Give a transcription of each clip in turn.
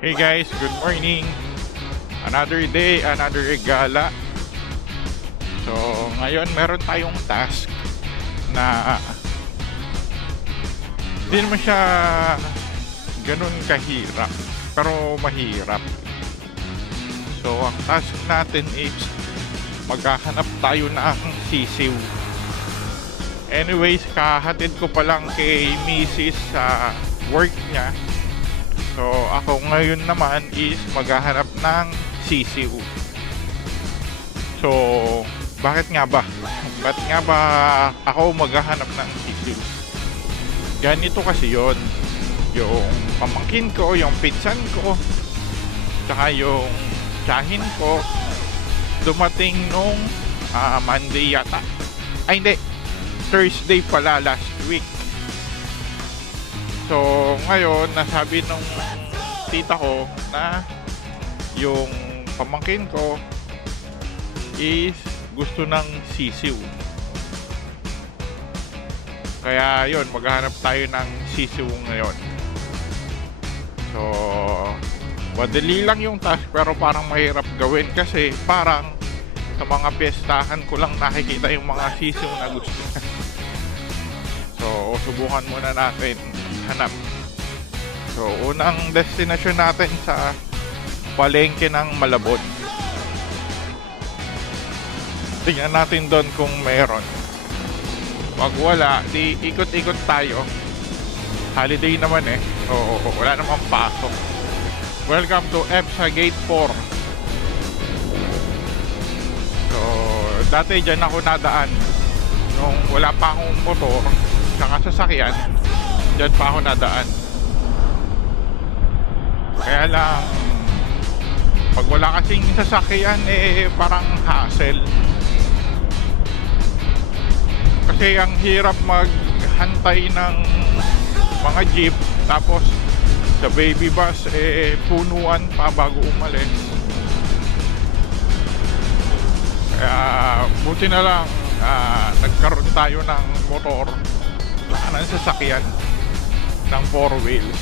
Hey guys, good morning. Another day, another regala. So, ngayon meron tayong task na hindi naman siya ganun kahirap, pero mahirap. So, ang task natin is maghahanap tayo ng sisiw. Anyways, kahatid ko pa lang kay Mrs. sa work niya. So, ako ngayon naman is maghahanap ng sisiw. So, bakit nga ba? Ba't nga ba ako maghahanap ng sisiw? Ganito kasi yon. Yung pamangkin ko, yung pinsan ko, tsaka yung tiyahin ko, dumating nung Monday yata. Ay, hindi. Thursday pala last week. So, ngayon, nasabi nung tita ko na yung pamangkin ko is gusto ng sisiw. Kaya yun, maghahanap tayo ng sisiw ngayon. So, madali lang yung task pero parang mahirap gawin kasi parang sa mga piyestahan ko lang nakikita yung mga sisiw na gusto niya. So, subukan muna natin hanap. So, unang destination natin sa palengke ng Malabon. Tingnan natin doon kung mayroon. Pag wala, di ikot-ikot tayo. Holiday naman eh. Oo, wala namang pasok. Welcome to EPSA Gate 4. So, dati dyan ako nadaan nung wala pa akong motor saka sasakyan. Dyan pa ako nadaan. Kaya lang pag wala kasing sasakyan parang hassle. Kasi ang hirap maghantay ng mga jeep tapos sa baby bus punuan pa bago umalis. Kaya buti na lang nagkaroon tayo ng motor ng sasakyan ng 4 wheels.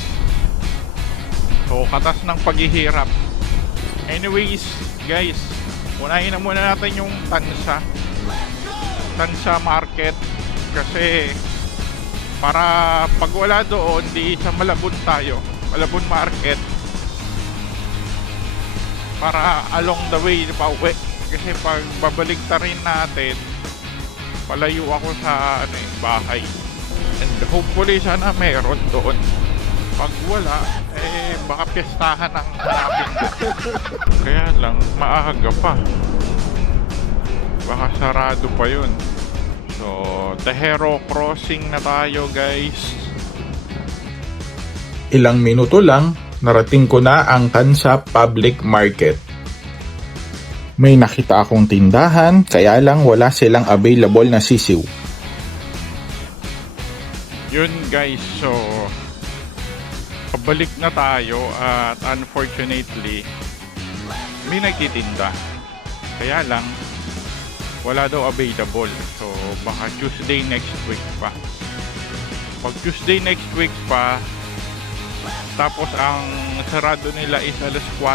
So, katas ng paghihirap. Anyways, guys, unahin na muna natin yung Tansa Market kasi para pag wala doon, di sa Malabon tayo. Malabon Market para along the way pa uwi. Kasi pag babalik ta rin natin, palayo ako sa bahay. And hopefully sana meron doon. Pag wala, baka piyestahan ang hanapin. Kaya lang, maaga pa. Baka sarado pa yun. So, Tejero Crossing na tayo, guys. Ilang minuto lang, narating ko na ang Tansa Public Market. May nakita akong tindahan, kaya lang wala silang available na sisiw. Yun guys, so pabalik na tayo at unfortunately may nagtitinda. Kaya lang wala daw available. So baka Tuesday next week pa. Pag Tuesday next week pa, tapos ang sarado nila is alas 4,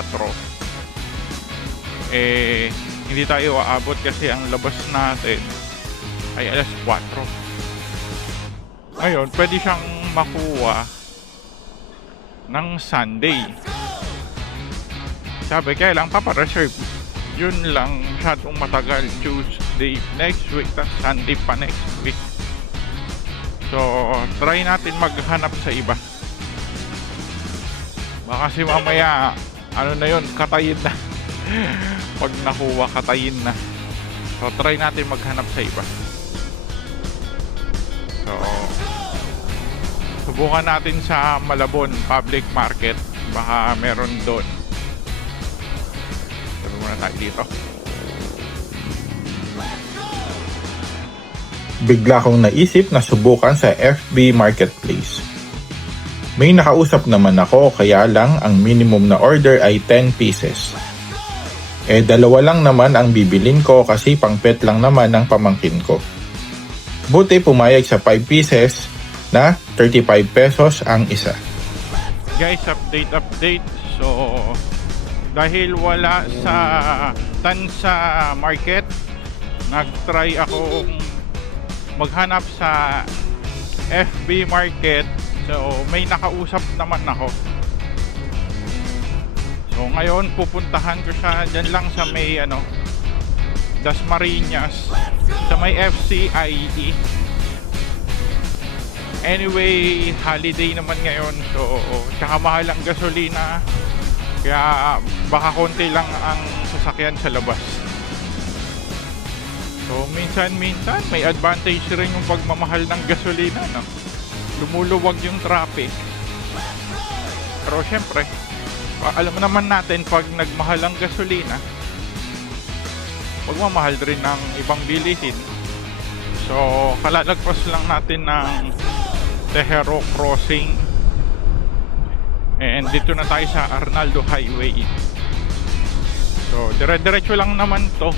hindi tayo aabot kasi ang labas natin ay alas 4. Ngayon, pwede siyang makuha ng Sunday. Sabi, kaya lang papareserve. Yun lang, masyadong matagal. Tuesday next week, tas Sunday pa next week. So, try natin maghanap sa iba. Baka kasi mamaya, ano na yun, katayin na. Pag nakuha, katayin na. So, try natin maghanap sa iba. So, subukan natin sa Malabon Public Market. Baka meron doon. Sabi muna tayo dito. Bigla kong naisip na subukan sa FB Marketplace. May nakausap naman ako, kaya lang ang minimum na order ay 10 pieces. Dalawa lang naman ang bibilin ko kasi pang-pet lang naman ang pamangkin ko. Buti pumayag sa 5 pieces na 35 pesos ang isa. Guys, update. So dahil wala sa Tansa Market, nag-try akong maghanap sa FB Market. So may nakausap naman ako. So ngayon pupuntahan ko siya dyan lang sa may Dasmariñas, sa may FCIE. Anyway, holiday naman ngayon, so tsaka mahal ang gasolina, kaya baka konti lang ang sasakyan sa labas. So minsan may advantage rin yung pagmamahal ng gasolina, no? Lumuluwag yung traffic. Pero syempre, alam naman natin pag nagmahal ang gasolina, magmamahal rin ng ibang bilihin. So kalalagpas lang natin ng Tejero Crossing, and dito na tayo sa Arnaldo Highway. So dire-diretso lang naman to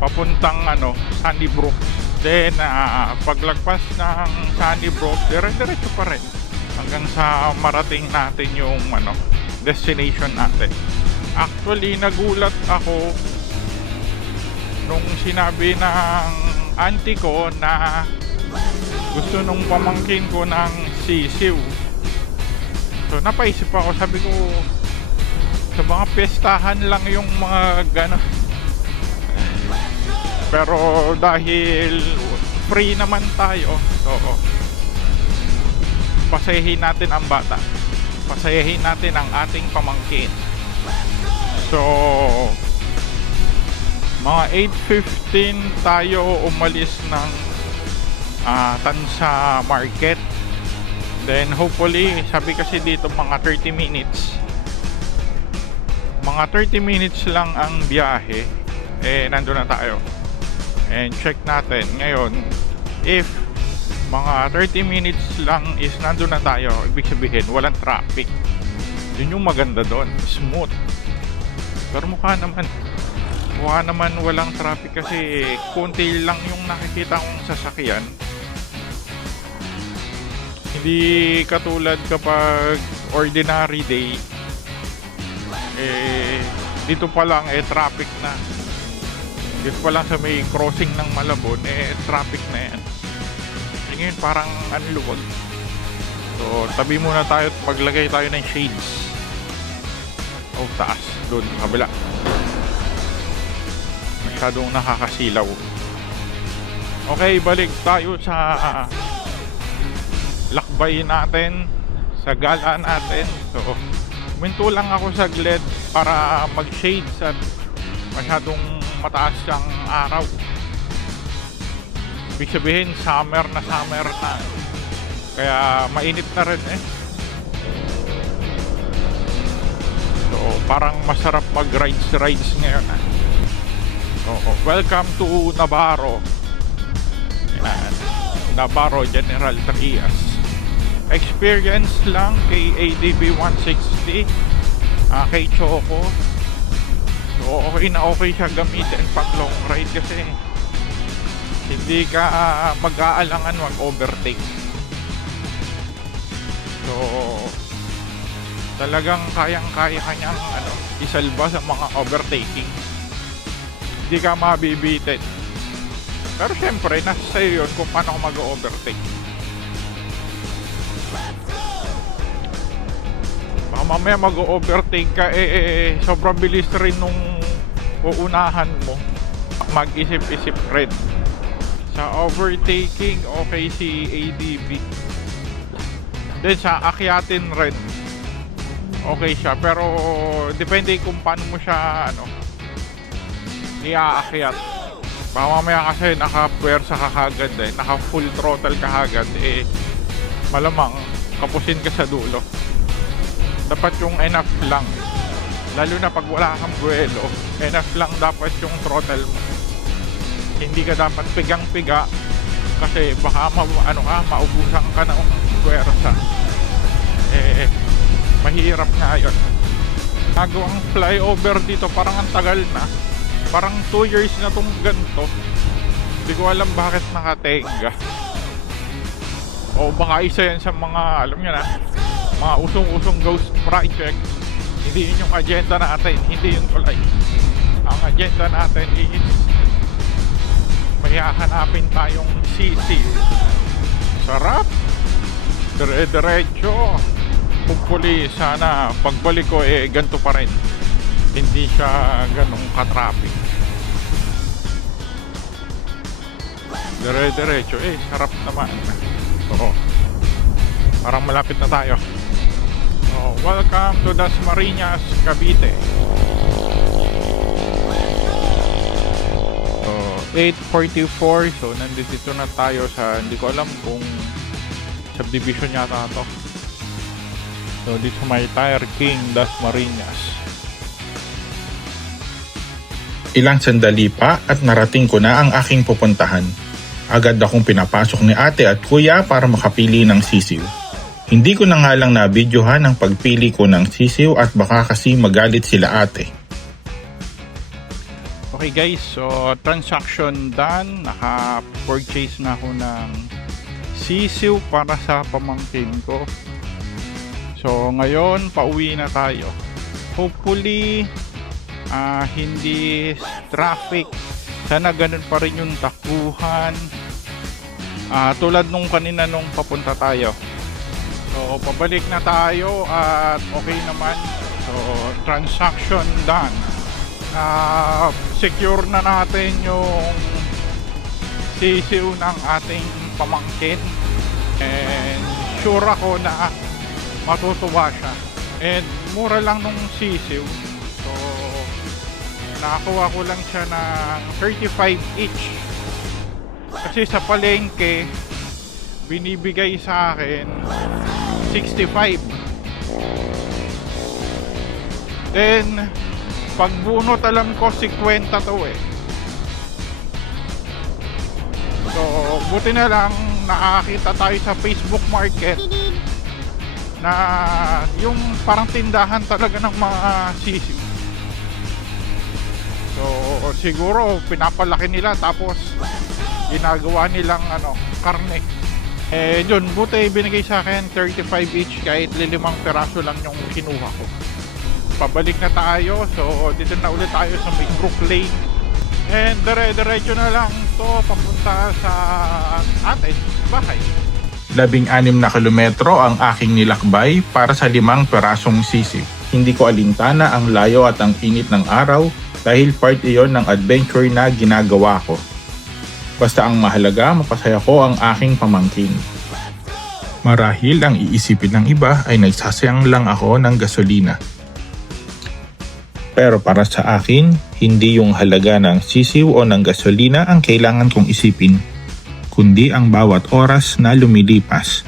papuntang Sunnybrook. Then paglagpas ng Sunnybrook, dire-diretso pa rin hanggang sa marating natin yung destination natin. Actually nagulat ako nung sinabi ng auntie ko na gusto nung pamangkin ko ng sisiw. So napaisip ako, sabi ko sa mga pestahan lang yung mga gano'n. Pero dahil free naman tayo, so pasayahin natin ang bata, pasayahin natin ang ating pamangkin. So mga 8:15 tayo umalis ng Tansa Market. Then hopefully, sabi kasi dito mga 30 minutes. Mga 30 minutes lang ang biyahe. Nandun na tayo. And check natin ngayon, if mga 30 minutes lang is nandun na tayo, ibig sabihin walang traffic. Yun yung maganda doon, smooth. Pero mukha naman walang traffic kasi konti lang yung nakikita kong sasakyan. Hindi katulad kapag ordinary day, dito pa lang traffic na. Dito pa lang sa may crossing ng Malabon traffic na yan. Ngayon parang luwag. So tabi muna tayo at maglagay tayo ng shades. Taas doon kabila, masyadong nakakasilaw. Okay, balik tayo sa lakbay natin, sa gala natin. So minto lang ako saglit para mag-shades at masyadong mataas ang araw. Ibig sabihin summer na, kaya mainit na rin So parang masarap mag-rides ngayon. Welcome to Navarro. Yan. Navarro General Trias. Experience lang kay ADB 160, kay Choco. So okay siya gamitin pag long ride kasi hindi ka mag-aalangan mag-overtake. So talagang kayang-kaya kanyang isalba sa mga overtaking. Hindi ka mabibitin. Pero syempre, nasa sa'yo yun kung paano ka mag-overtake. Baka mamaya mag-overtake ka, sobrang bilis rin nung uunahan mo. Mag-isip-isip rin. Sa overtaking, okay si ADB. Then sa akyatin rin, okay siya, pero depende kung paano mo siya iaakyat. Baka mamaya kasi naka-puwersa ka kagad naka full throttle ka kagad, malamang kapusin ka sa dulo. Dapat yung enough lang, lalo na pag wala kang buwelo, enough lang dapat yung throttle mo. Hindi ka dapat pigang-piga kasi baka maubusan ka ng puwersa. Mahirap nga yun. Nagawang flyover dito, parang ang tagal na. Parang 2 years na itong ganito. Hindi ko alam bakit nakatenga. O baka isa yan sa mga, alam nyo na, mga usong-usong ghost project. Hindi yun yung agenda natin, hindi yung tulay. Ang agenda natin is may hahanapin tayong sisiw. Sarap! Dire-diretso. Hopefully, sana pagbalik ko ganito pa rin. Hindi siya ganong ka-traffic. Dire-diretso. Sarap naman. Oo. Parang malapit na tayo. So, welcome to Dasmariñas, Cavite. So, 8:44. So, nandito na tayo sa, hindi ko alam kung subdivision yata to. So, dito may Tire King, Dasmariñas. Ilang sandali pa at narating ko na ang aking pupuntahan. Agad akong pinapasok ni ate at kuya para makapili ng sisiw. Hindi ko na nga lang na-videohan ang pagpili ko ng sisiw at baka kasi magalit sila ate. Okay guys, so transaction done. Naka-purchase na ako ng sisiw para sa pamangkin ko. So ngayon, pauwi na tayo. Hopefully, hindi traffic. Sana ganun pa rin yung takbuhan. Tulad nung kanina nung papunta tayo. So, pabalik na tayo at okay naman. So, transaction done. Secure na natin yung sisiw ng ating pamangkin. And sure ako na matutuwa siya. And mura lang nung sisiw. So, nakakuha ko lang siya ng 35 each. Kasi sa palengke, binibigay sa akin 65. Then pagbunot alam ko 50 to eh. So buti na lang nakakita tayo sa Facebook Market na yung parang tindahan talaga ng mga sisiw. So siguro pinapalaki nila tapos ginagawa nilang karne. Yun, buti binigay sa akin 35 each kahit 5 peraso lang yung kinuha ko. Pabalik na tayo. So, dito na ulit tayo sa may Brook Lane. And dire-diretso na lang to papunta sa atin, bahay. 16 na kilometro ang aking nilakbay para sa 5 perasong sisiw. Hindi ko alintana ang layo at ang init ng araw dahil part iyon ng adventure na ginagawa ko. Basta ang mahalaga, mapasaya ko ang aking pamangkin. Marahil ang iisipin ng iba ay nagsasayang lang ako ng gasolina. Pero para sa akin, hindi yung halaga ng sisiw o ng gasolina ang kailangan kong isipin, kundi ang bawat oras na lumilipas.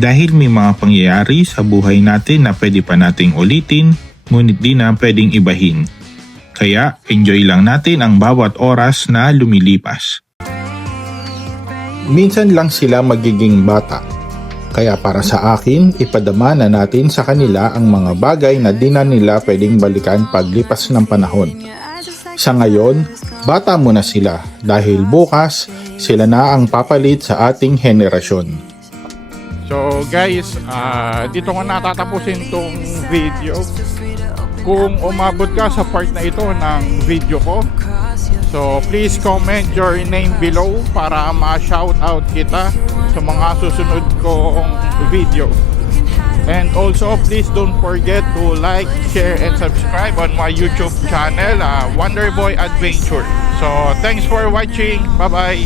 Dahil may mga pangyayari sa buhay natin na pwede pa nating ulitin, ngunit di na pwedeng ibahin. Kaya enjoy lang natin ang bawat oras na lumilipas. Minsan lang sila magiging bata. Kaya para sa akin, ipadama na natin sa kanila ang mga bagay na di na nila pwedeng balikan paglipas ng panahon. Sa ngayon, bata muna sila dahil bukas sila na ang papalit sa ating henerasyon. So guys, dito ko natatapusin tong video. Kung umabot ka sa part na ito ng video ko, so please comment your name below para ma-shoutout kita sa mga susunod kong video. And also please don't forget to like, share, and subscribe on my YouTube channel, Wonderboy Adventure. So thanks for watching. Bye bye.